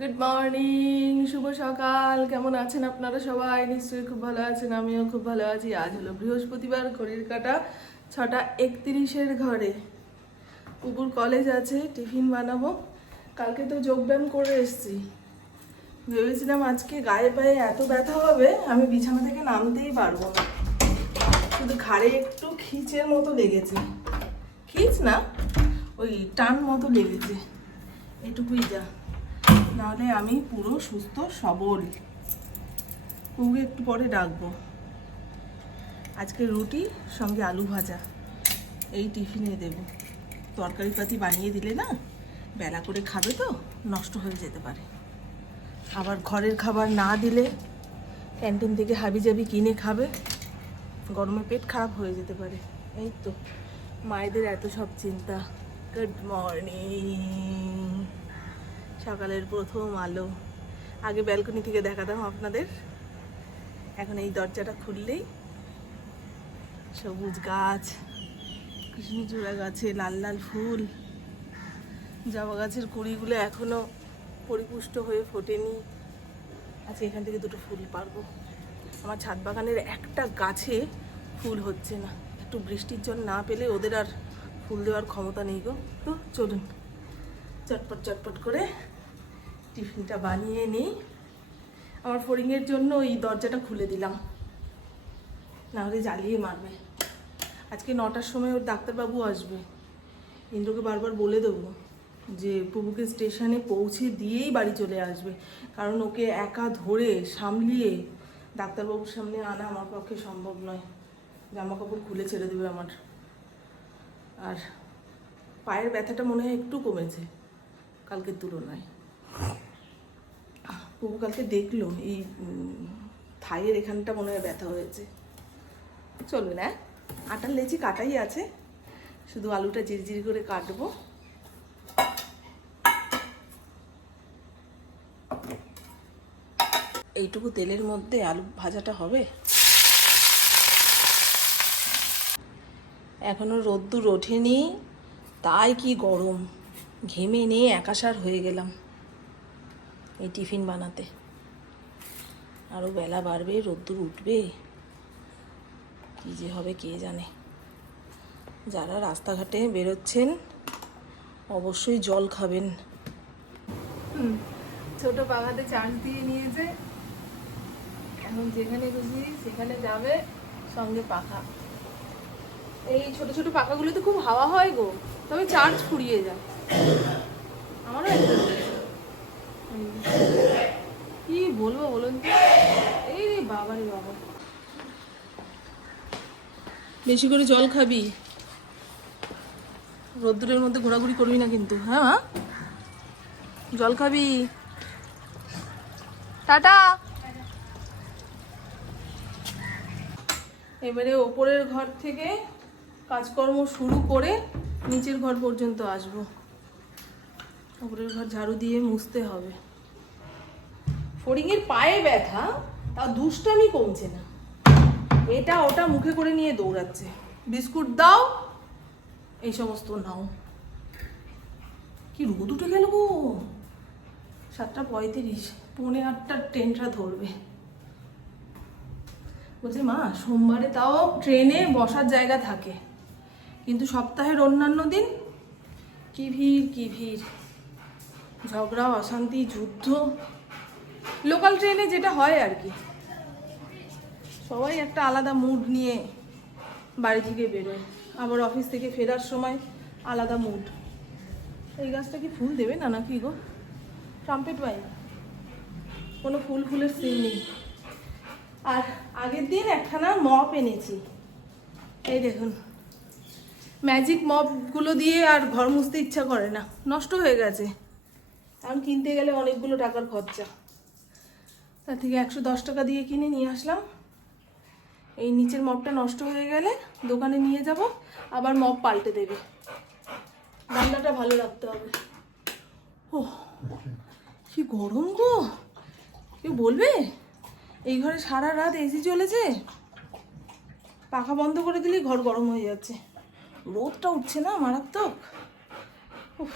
Good morning শুভ সকাল। কেমন আছেন আপনারা সবাই? নিশ্চয়ই খুব ভালো আছেন, আমিও খুব ভালো আছি। আজ হলো বৃহস্পতিবার, ঘড়ির কাটা ছটা একত্রিশের ঘরে। পুকুর কলেজ আছে, টিফিন বানাবো। কালকে তো যোগব্যায়াম করে এসছি। ভেবেছিলাম আজকে গায়ে পায়ে এত ব্যথা হবে, আমি বিছানা থেকে নামতেই পারব না। শুধু ঘাড়ে একটু খিচের মতো লেগেছে। খিচ না, ওই টান মতো লেগেছে। এটুকুই যা। নাহলে আমি পুরো সুস্থ সবল। ওকে একটু পরে ডাকবো। আজকে রুটি, সঙ্গে আলু ভাজা। এই টিফিনে দেব। তরকারি পাতি বানিয়ে দিলে না, বেলা করে খাবে তো, নষ্ট হয়ে যেতে পারে। আবার ঘরের খাবার না দিলে, ক্যান্টিন থেকে হাবি জাবি কিনে খাবে, গরমে পেট খারাপ হয়ে যেতে পারে। এই তো, মায়েদের এত সব চিন্তা। গুড মর্নিং সকালের প্রথম আলো। আগে ব্যালকনি থেকে দেখাতাম আপনাদের। এখন এই দরজাটা খুললেই সবুজ গাছ, কৃষ্ণচূড়া গাছে লাল লাল ফুল। জবা গাছের কুড়িগুলো এখনও পরিপুষ্ট হয়ে ফোটেনি। আচ্ছা এখান থেকে দুটো ফুল পারব। আমার ছাদ বাগানের একটা গাছে ফুল হচ্ছে না। একটু বৃষ্টির জল না পেলে ওদের আর ফুল দেওয়ার ক্ষমতা নেই গো। তো চলুন, চটপট চটপট করে টিফিনটা বানিয়ে নিই। আমার ফড়িংয়ের জন্য এই দরজাটা খুলে দিলাম। না হলে জ্বালিয়ে মারবে। আজকে নটার সময় ওর ডাক্তারবাবু আসবে। ইন্দ্রকে বারবার বলে দেবো যে, প্রভুকে স্টেশনে পৌঁছে দিয়েই বাড়ি চলে আসবে। কারণ ওকে একা ধরে সামলিয়ে ডাক্তারবাবুর সামনে আনা আমার পক্ষে সম্ভব নয়। জামা কাপড় খুলে ছেড়ে দেবে আমার। আর পায়ের ব্যথাটা মনে হয় একটু কমেছে, কালকের তুলনায়। প্রভু কালকে দেখল এই থাইয়ের এখানটা মনে হয় ব্যথা হয়েছে। চলবে না আটার লেচি কাটাই আছে, শুধু আলুটা জিরিজিরি করে কাটবো। এইটুকু তেলের মধ্যে আলু ভাজাটা হবে? এখনও রোদ্দুর ওঠেনি, তাই কি গরম। ঘেমে নিয়ে একাসার হয়ে গেলাম। এই টিফিন বানাতে। আরও বেলা বাড়বে, রোদ্দুর উঠবে। কী যে হবে কে জানে। যারা রাস্তাঘাটে বেরোচ্ছেন, অবশ্যই জল খাবেন। ছোট পাখাতে চার্জ দিয়ে নিয়েছে এখন যেখানে খুশি সেখানে যাবে, সঙ্গে পাখা। এই ছোট ছোট পাখাগুলোতে খুব হাওয়া হয় গো, তবে চার্জ ফুরিয়ে যায়। আমারও একটা হুম। কি বলব বলুন তো? এই রে বাবা রে বাবা। বেশি করে জল খাবি। রোদ্দুরের মধ্যে ঘোরাঘুরি করবি না কিন্তু হ্যাঁ জল খাবি। টাটা। এবারে ওপরের ঘর থেকে কাজকর্ম শুরু করে নিচের ঘর পর্যন্ত আসব। ওপরের ঘর ঝাড়ু দিয়ে মুছতে হবে। ফড়িংয়ের পায়ে ব্যথা তা দুষ্টামি কমছে না। এটা ওটা মুখে করে নিয়ে দৌড়াচ্ছে। বিস্কুট দাও, এই সমস্ত নাও। কি রোদ উঠে গেল গো? সাতটা পঁয়ত্রিশ, পৌনে আটটার ট্রেনটা ধরবে। বলছে, মা, সোমবারে তাও ট্রেনে বসার জায়গা থাকে। কিন্তু সপ্তাহের অন্যান্য দিন, কি ভিড় কি ভিড়। ঝগড়া, অশান্তি, যুদ্ধ। লোকাল ট্রেনে যেটা হয় আর কি। সবাই একটা আলাদা মুড নিয়ে বাড়ি থেকে বেরোয়। আবার অফিস থেকে ফেরার সময় আলাদা মুড এই গাছটা কি ফুল দেবে না, নাকি গো? ট্রাম্পেট পাই কোনো ফুল ফুলের সিন নেই। আর আগের দিন একখানা মপ এনেছি। এই দেখুন। ম্যাজিক মপগুলো দিয়ে আর ঘর মুছতে ইচ্ছা করে না। নষ্ট হয়ে গেছে। এখন কিনতে গেলে অনেকগুলো টাকার খরচা। তার থেকে একশো দশ টাকা দিয়ে কিনে নিয়ে আসলাম। এই নিচের মপটা নষ্ট হয়ে গেলে দোকানে নিয়ে যাব আবার মপ পাল্টে দেবে। রান্নাটা ভালো রাখতে হবে। ও কি গরম গো। কেউ বলবে? এই ঘরে সারা রাত এসি চলেছে? পাখা বন্ধ করে দিলেই ঘর গরম হয়ে যাচ্ছে। রোদটা উঠছে না মারাত্মক। উফ,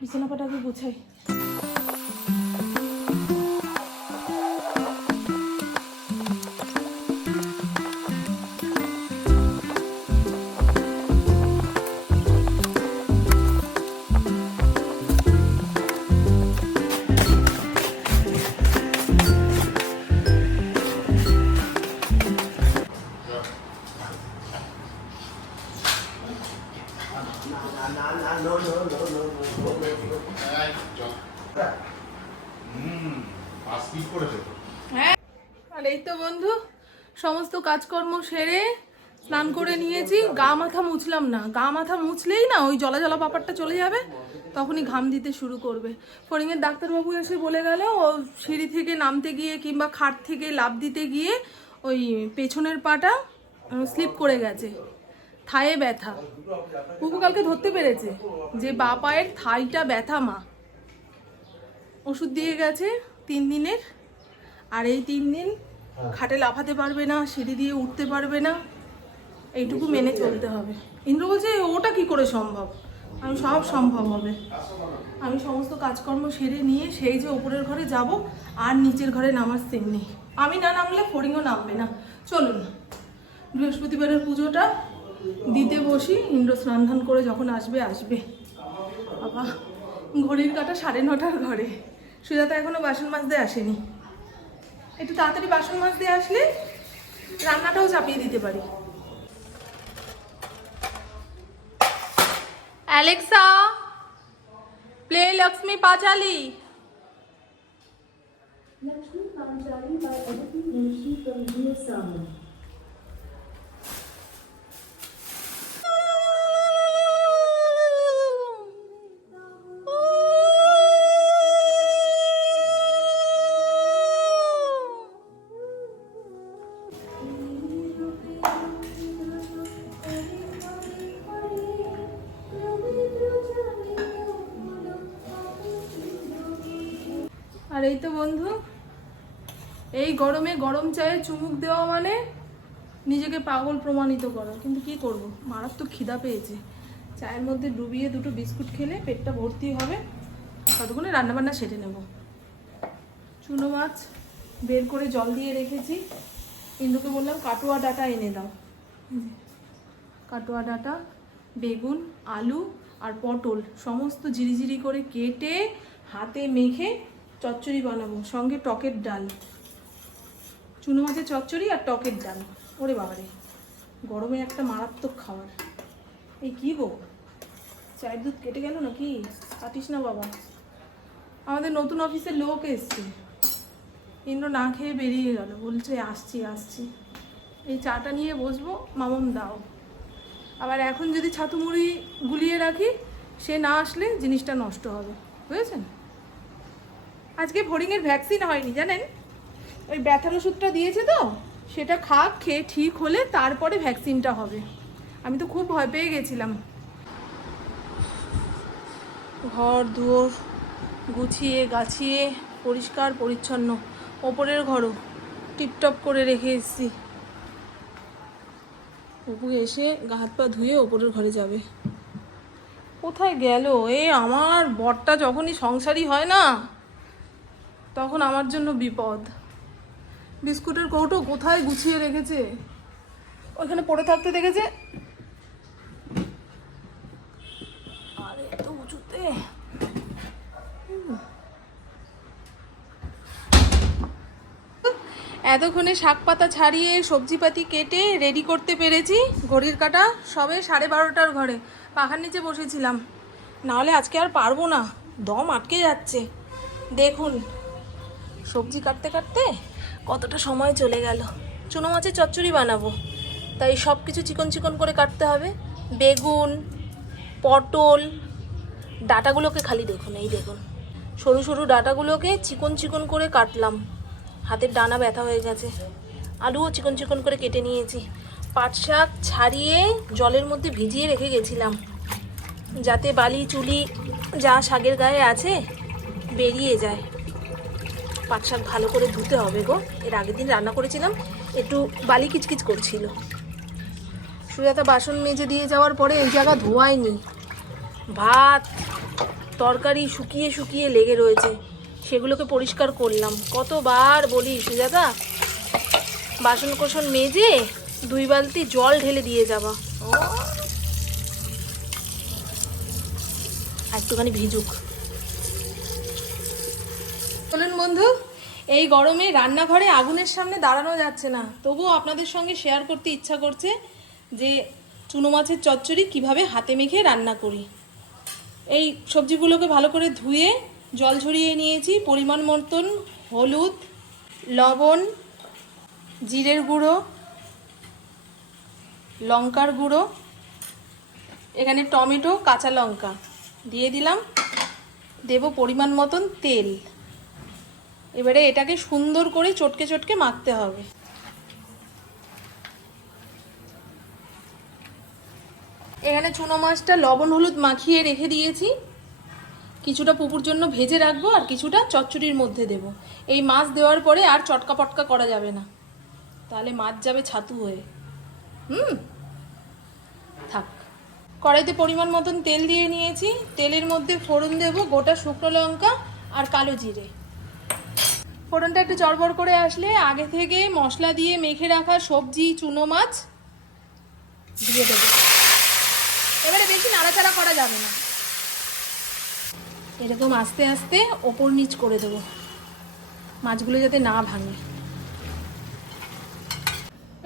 বিছানা গুছাই গোছাই। কাজকর্ম সেরে স্নান করে নিয়েছি, গা মাথা মুছলাম না। গা মাথা মুছলেই না ওই জলা জলা ব্যাপারটা চলে যাবে, তখনই ঘাম দিতে শুরু করবে। ফরিংয়ের ডাক্তারবাবু এসে বলে গেল, ও সিঁড়ি থেকে নামতে গিয়ে কিংবা খাট থেকে লাফ দিতে গিয়ে ওই পেছনের পাটা স্লিপ করে গেছে। থায়ে ব্যথা। বুবু কালকে ধরতে পেরেছে যে, বা পায়ের থাইটা ব্যথা মা। ওষুধ দিয়ে গেছে তিন দিনের, আর এই তিন দিন খাটে লাফাতে পারবে না, সিঁড়ি দিয়ে উঠতে পারবে না। এইটুকু মেনে চলতে হবে। ইন্দ্র বলছে, ওটা কি করে সম্ভব? আমি সব সম্ভব হবে। আমি সমস্ত কাজকর্ম সেরে নিয়ে সেই যে ওপরের ঘরে যাব, আর নিচের ঘরে নামার নেই। আমি না নামলে ফড়িংও নামবে না। চলুন, বৃহস্পতিবারের পুজোটা দিতে বসি। ইন্দ্র স্নান করে যখন আসবে আসবে। বাবা, ঘড়ির কাটা সাড়ে নটার ঘরে। সুজাতা এখনও বাসন মাজতে আসেনি। একটু তাড়াতাড়ি বাসন মাছ দিয়ে আসলে রান্নাটাও চাপিয়ে দিতে পারি Alexa play Lakshmi Panchali Lakshmi Panchali by Aditi Rishi from Dear Salmon. গরমে গরম চায়ে চুমুক দেওয়া মানে নিজেকে পাগল প্রমাণিত করা। কিন্তু কি করব? মারাত্মক খিদা পেয়েছে। চায়ের মধ্যে ডুবিয়ে দুটো বিস্কুট খেলে পেটটা ভর্তি হবে। ততক্ষণে রান্নাবান্না সেরে নেব। চুনো মাছ বের করে জল দিয়ে রেখেছি। ইন্দুকে বললাম, কাটোয়া ডাটা এনে দাও। কাটোয়া ডাটা, বেগুন, আলু আর পটল সমস্ত ঝিরিঝিরি করে কেটে হাতে মেখে চচ্চড়ি বানাবো। সঙ্গে টকের ডাল। চুনো মাছের চচ্চড়ি আর টকের ডাল। ওরে বাবারে, গরমে একটা মারাত্মক খাবার। এই কি গো? চায়ের দুধ কেটে গেল নাকি? কাটিস না বাবা। আমাদের নতুন অফিসের লোক এসছে। ইন্দ্র না খেয়ে বেরিয়ে গেল। বলছে, আসছি আসছি। এই চাটা নিয়ে বসবো মামন দাও। আবার এখন যদি ছাতু মুড়ি গুলিয়ে রাখি, সে না আসলে জিনিসটা নষ্ট হবে। বুঝেছেন? আজকে ফড়িংয়ের ভ্যাকসিন হয়নি, জানেন? ওই ব্যথার ওষুধটা দিয়েছে তো, সেটা খাক, খেয়ে ঠিক হলে তারপরে ভ্যাকসিনটা হবে। আমি তো খুব ভয় পেয়ে গেছিলাম। ঘর, দুয়ার গুছিয়ে, গাছিয়ে, পরিষ্কার, পরিচ্ছন্ন, ওপরের ঘরও টিপটপ করে রেখে এসেছি। অপু এসে গা হাত পা ধুয়ে ওপরের ঘরে যাবে। কোথায় গেল? এ আমার বরটা যখনই সংসারই হয় না, তখন আমার জন্য বিপদ। বিস্কুটের কৌটো কোথায় গুছিয়ে রেখেছে? ওইখানে পড়ে থাকতে দেখেছে? আরে, এত উঁচুতে। এতক্ষণে শাক পাতা ছাড়িয়ে সবজিপাতি কেটে রেডি করতে পেরেছি। ঘড়ির কাটা সবে সাড়ে বারোটার ঘরে। পাখার নিচে বসেছিলাম। নাহলে আজকে আর পারব না। দম আটকে যাচ্ছে। দেখুন, সবজি কাটতে কাটতে কতটা সময় চলে গেল। চুনো মাছের চচ্চড়ি বানাবো। তাই সব কিছু চিকন চিকন করে কাটতে হবে। বেগুন, পটল, ডাটাগুলোকে খালি দেখুন, এই দেখুন। সরু সরু ডাটাগুলোকে চিকন চিকন করে কাটলাম। হাতের ডানা ব্যথা হয়ে গেছে। আলুও চিকন চিকন করে কেটে নিয়েছি। পাট শাক ছাড়িয়ে জলের মধ্যে ভিজিয়ে রেখে গেছিলাম। যাতে বালি, চুলি, যা শাকের গায়ে আছে, বেরিয়ে যায়। পাট শাক ভালো করে ধুতে হবে গো। এর আগের দিন রান্না করেছিলাম একটু বালি কিচকিচ করছিল। সুজাতা বাসন মেজে দিয়ে যাওয়ার পরে এই জায়গা ধোয়ায়নি। ভাত তরকারি শুকিয়ে শুকিয়ে লেগে রয়েছে সেগুলোকে পরিষ্কার করলাম। কতবার বলি সুজাতা বাসন কোসন মেজে দুই বালতি জল ঢেলে দিয়ে যাবা। একটুখানি ভিজুক। বন্ধু, এই গরমে রান্নাঘরে আগুনের সামনে দাঁড়ানো যাচ্ছে না। তবুও আপনাদের সঙ্গে শেয়ার করতে ইচ্ছা করছে যে চুনো মাছের চচ্চড়ি কীভাবে হাতে মেখে রান্না করি। এই সবজিগুলোকে ভালো করে ধুয়ে জল ঝরিয়ে নিয়েছি। পরিমাণ মতন হলুদ, লবণ, জিরের গুঁড়ো, লঙ্কার গুঁড়ো, এখানে টমেটো, কাঁচা লঙ্কা দিয়ে দিলাম। দেব পরিমাণ মতন তেল। এবারে এটাকে সুন্দর করে চটকে চটকে মাখতে হবে। এখানে চুনো মাছটা লবণ হলুদ মাখিয়ে রেখে দিয়েছি। কিছুটা পুকুর জন্য ভেজে রাখব আর কিছুটা চচ্চড়ির মধ্যে দেব। এই মাছ দেওয়ার পরে আর চটকা পটকা করা যাবে না। তাহলে মাছ যাবে ছাতু হয়ে। হুম? থাক। কড়াইতে পরিমাণ মতন তেল দিয়ে নিয়েছি। তেলের মধ্যে ফোড়ন দেব গোটা শুকনো লঙ্কা আর কালো জিরে। ফোড়নটা একটু চড়বড় করে আসলে, আগে থেকে মশলা দিয়ে মেখে রাখা সবজি, চুনো মাছ দিয়ে দেবো। এবারে বেশি নাড়াচাড়া করা যাবে না। এরকম আস্তে আস্তে ওপর নিচ করে দেবো। মাছগুলো যাতে না ভাঙে।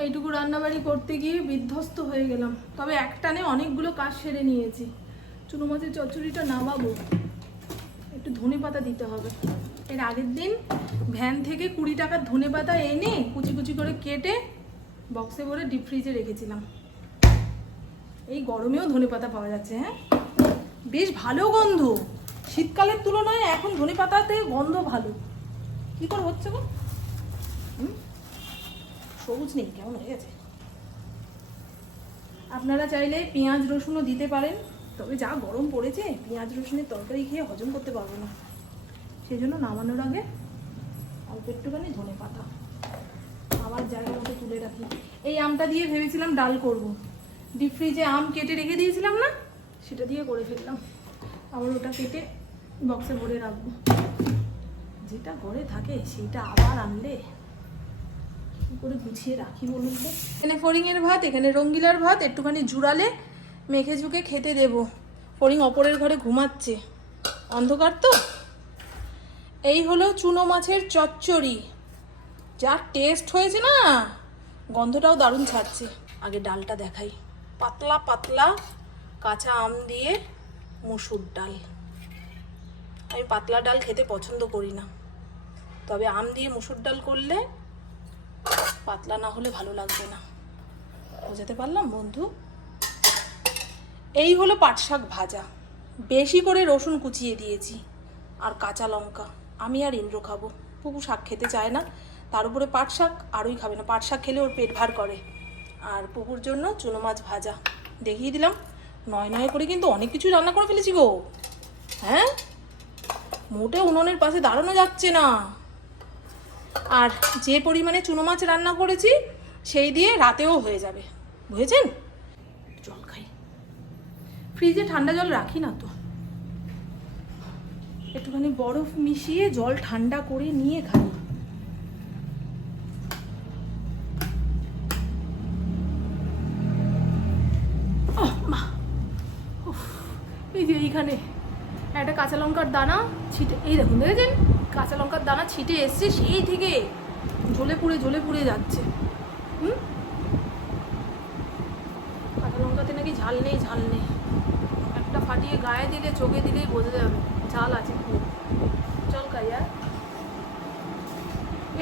এইটুকু রান্নাবাড়ি করতে গিয়ে বিধ্বস্ত হয়ে গেলাম। তবে একটানে অনেকগুলো কাজ সেরে নিয়েছি। চুনো মাছের চচ্চড়িটা নামাবো। একটু ধনে পাতা দিতে হবে। এর আগের দিন ভ্যান থেকে কুড়ি টাকার ধনে পাতা এনে কুচি কুচি করে কেটে বক্সে ভরে ডিপ ফ্রিজে রেখেছিলাম। এই গরমেও ধনে পাতা পাওয়া যাচ্ছে হ্যাঁ? বেশ ভালো গন্ধ। শীতকালের তুলনায় এখন ধনে পাতাতে গন্ধ ভালো। কি করে হচ্ছে গো? সবুজ নেই, কেমন হয়ে গেছে? আপনারা চাইলে পেঁয়াজ রসুনও দিতে পারেন, তবে যা গরম পড়েছে, পেঁয়াজ রসুনের তরকারি খেয়ে হজম করতে পারব না। সেই জন্য নামানোর আগে অল্প একটুখানি ধনে পাতা। আবার জায়গা মতো তুলে রাখি। এই আমটা দিয়ে ভেবেছিলাম ডাল করব। ডিপ ফ্রিজে আম কেটে রেখে দিয়েছিলাম না? সেটা দিয়ে করে ফেললাম। আবার ওটা কেটে বক্সে ভরে রাখব। যেটা ঘরে থাকে সেটা আবার আনলে করে গুছিয়ে রাখি বলুন তো? এখানে ফড়িংয়ের ভাত, এখানে রঙ্গিলার ভাত, একটুখানি জুড়ালে মেখে ঝুঁকে খেতে দেব। ফড়িং অপরের ঘরে ঘুমাচ্ছে। অন্ধকার তো? এই হলো চুনো মাছের চচ্চড়ি। যা টেস্ট হয়েছে না, গন্ধটাও দারুণ ছাড়ছে। আগে ডালটা দেখাই। পাতলা পাতলা কাঁচা আম দিয়ে মুসুর ডাল। আমি পাতলা ডাল খেতে পছন্দ করি না। তবে আম দিয়ে মুসুর ডাল করলে পাতলা না হলে ভালো লাগবে না। বোঝাতে পারলাম, বন্ধু? এই হলো পাট শাক ভাজা। বেশি করে রসুন কুচিয়ে দিয়েছি, আর কাঁচা লঙ্কা। আমি আর ইন্দ্র খাব। পুকু শাক খেতে চায় না। তার উপরে পাট শাক আরই খাবে না। পাট শাক খেলে ওর পেট ভার করে। আর পুকুর জন্য চুনো মাছ ভাজা। দেখিয়ে দিলাম। নয় নয় করে কিন্তু অনেক কিছু রান্না করে ফেলেছি গো। হ্যাঁ? মোটে উনুনের পাশে দাঁড়ানো যাচ্ছে না। আর যে পরিমাণে চুনো মাছ রান্না করেছি, সেই দিয়ে রাতেও হয়ে যাবে। বুঝেছেন? জল খাই। ফ্রিজে ঠান্ডা জল রাখি না তো। একটুখানি বরফ মিশিয়ে জল ঠান্ডা করে নিয়ে খাই। এই যে এইখানে একটা কাঁচা লঙ্কার দানা ছিটে এই দেখুন, দেখেছেন? কাঁচা লঙ্কার দানা ছিটে এসছে সেই থেকে। জ্বলে পুড়ে জ্বলে পুড়ে যাচ্ছে। হুম? কাঁচা লঙ্কাতে নাকি ঝাল নেই ঝাল নেই। একটা ফাটিয়ে গায়ে দিলে, চোখে দিলেই বোঝা যাবে। ঝাল আছে খুব। চল কাইয়া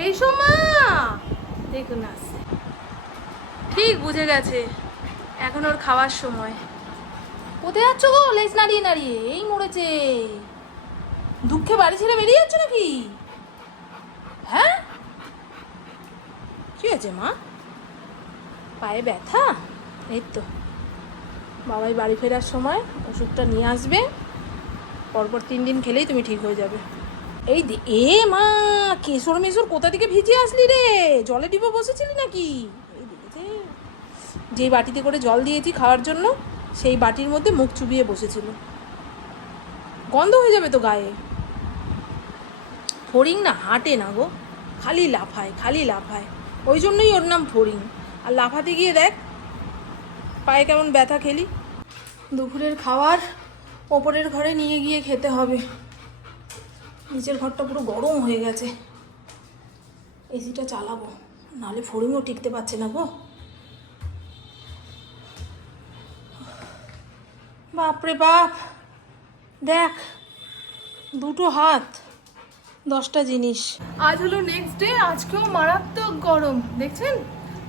এই সময় দেখুন আসছে। ঠিক বুঝে গেছে। এখন ওর খাওয়ার সময়। কোথায় যাচ্ছ গো? লেজ নাড়িয়ে নাড়িয়ে। এই মরেছে। দুঃখে বাড়ি ছেড়ে বেরিয়ে যাচ্ছ নাকি? হ্যাঁ? কি হয়েছে, মা? পায়ে ব্যথা? এই তো। বাবাই বাড়ি ফেরার সময় ওষুধটা নিয়ে আসবে। পরপর তিন দিন খেলেই তুমি ঠিক হয়ে যাবে। এই এ মা, কেশর মেশর কোথা থেকে ভিজে আসলি রে? জলে ডিপে বসেছিলি নাকি? যেই বাটিতে করে জল দিয়েছি খাওয়ার জন্য, সেই বাটির মধ্যে মুখ চুবিয়ে বসেছিল। গন্ধ হয়ে যাবে তো গায়ে। ফড়িং না হাঁটে না গো, খালি লাফায় খালি লাফায়। ওই জন্যই ওর নাম ফড়িং। আর লাফাতে গিয়ে দেখ, পায়ে কেমন ব্যথা খেলি। দুপুরের খাবার ওপরের ঘরে নিয়ে গিয়ে খেতে হবে। নিচের ঘরটা পুরো গরম হয়ে গেছে। এসিটা চালাবো, নাহলে ফড়িংও টিকতে পারছে না গো। বাপরে বাপ! দেখ, দুটো হাত, দশটা জিনিস। আজ হলো নেক্সট ডে আজকেও মারাত্মক গরম, দেখছেন?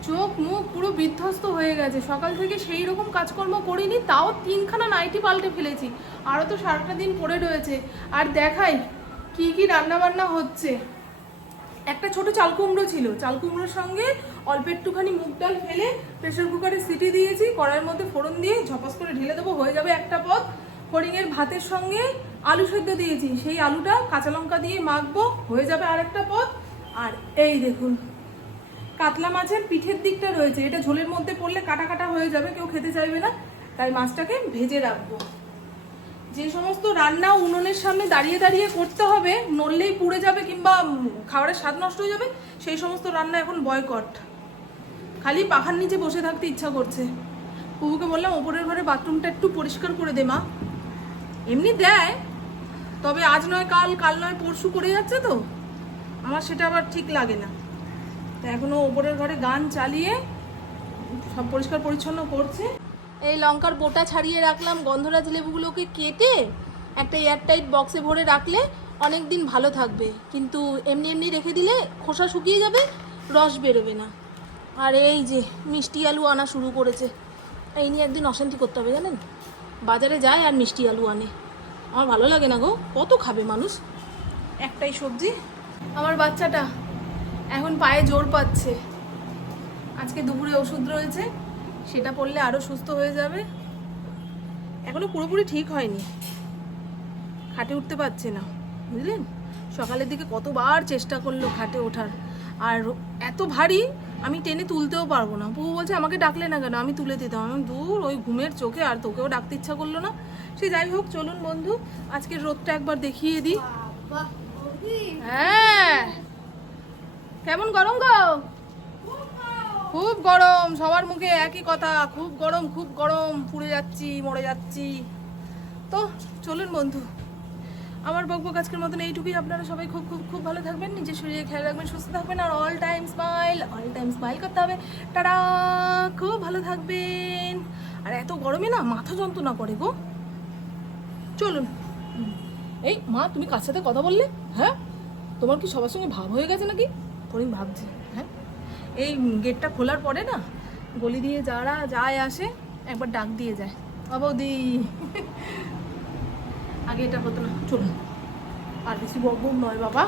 চোখ মুখ পুরো বিধ্বস্ত হয়ে গেছে। সকাল থেকে সেই রকম কাজকর্ম করিনি, তাও তিনখানা নাইটি পাল্টে ফেলেছি। আরও তো সারাটা দিন পড়ে রয়েছে। আর দেখাই, কি কি রান্না বান্না হচ্ছে। একটা ছোট চাল কুমড়ো ছিল। চাল কুমড়োর সঙ্গে অল্প একটুখানি মুগ ডাল ফেলে প্রেশার কুকারে সিটি দিয়েছি। কড়াইয়ের মধ্যে ফোড়ন দিয়ে ঝপাস করে ঢেলে দেবো, হয়ে যাবে একটা পদ। হরিঙের ভাতের সঙ্গে আলু সেদ্ধ দিয়েছি। সেই আলুটা কাঁচা লঙ্কা দিয়ে মাখবো, হয়ে যাবে আর একটা পদ। আর এই দেখুন কাতলা মাছের পিঠের দিকটা রয়েছে। এটা ঝোলের মধ্যে পড়লে কাটা কাটা হয়ে যাবে, কেউ খেতে চাইবে না। তাই মাছটাকে ভেজে রাখব। যে সমস্ত রান্না উনুনের সামনে দাঁড়িয়ে দাঁড়িয়ে করতে হবে, নড়লেই পুড়ে যাবে কিংবা খাবারের স্বাদ নষ্ট হয়ে যাবে, সেই সমস্ত রান্না এখন বয়কট। খালি পাখার নিচে বসে থাকতে ইচ্ছা করছে। কুকুকে বললাম, ওপরের ঘরে বাথরুমটা একটু পরিষ্কার করে দে মা। এমনি দেয়, তবে আজ নয়, কাল কাল নয়, পরশু করে যাচ্ছে তো। আমার সেটা আবার ঠিক লাগে না। তো এখনও ওপরের ঘরে গান চালিয়ে সব পরিষ্কার পরিচ্ছন্ন করছে। এই লঙ্কার বোটা ছাড়িয়ে রাখলাম গন্ধরাজ লেবুগুলোকে কেটে একটা এয়ারটাইট বক্সে ভরে রাখলে অনেক দিন ভালো থাকবে। কিন্তু এমনি এমনি রেখে দিলে খোসা শুকিয়ে যাবে রস বেরোবে না। আর এই যে মিষ্টি আলু আনা শুরু করেছে এই নিয়ে একদিন অশান্তি করতে হবে জানেন? বাজারে যায় আর মিষ্টি আলু আনে। আমার ভালো লাগে না গো কত খাবে মানুষ? একটাই সবজি। আমার বাচ্চাটা এখন পায়ে জোর পাচ্ছে। আজকে দুপুরে ওষুধ রয়েছে সেটা পড়লে আরও সুস্থ হয়ে যাবে। এখনও পুরোপুরি ঠিক হয়নি। খাটে উঠতে পারছে না বুঝলেন? সকালের দিকে কতবার চেষ্টা করল খাটে ওঠার। আর এত ভারী আমি টেনে তুলতেও পারব না। পুবু বলছে আমাকে ডাকলে না কেন? আমি তুলে দিতাম। আমি দূর ওই ঘুমের চোখে আর তোকেও ডাকতে ইচ্ছা করল না। সে যাই হোক চলুন বন্ধু আজকের রোদটা একবার দেখিয়ে দিই। হ্যাঁ। কেমন গরম গো? খুব গরম, সবার মুখে একই কথা, খুব গরম খুব গরম, পুড়ে যাচ্ছি, মরে যাচ্ছি। তো চলুন বন্ধু, আমার বকবক আজকের মতন এইটুকুই। আপনারা সবাই খুব খুব খুব ভালো থাকবেন, নিজের শরীরে খেয়াল রাখবেন, সুস্থ থাকবেন, আর all time smile all time smile করতে হবে। টাটা! খুব ভালো থাকবেন। আর এত গরমে না মাথা যন্ত্রণা করে গো। চলুন। এই মা, তুমি কার সাথে কথা বললে? হ্যাঁ? তোমার কি সবার সঙ্গে ভাব হয়ে গেছে নাকি? পরিম ভাবছি হ্যাঁ? এই গেটটা খোলার পরে না, গলি দিয়ে যারা যায় আসে, একবার ডাক দিয়ে যায়, অবধি। আগে এটা হতো না, চলুন। আর বেশি বকবক নয় বাবা।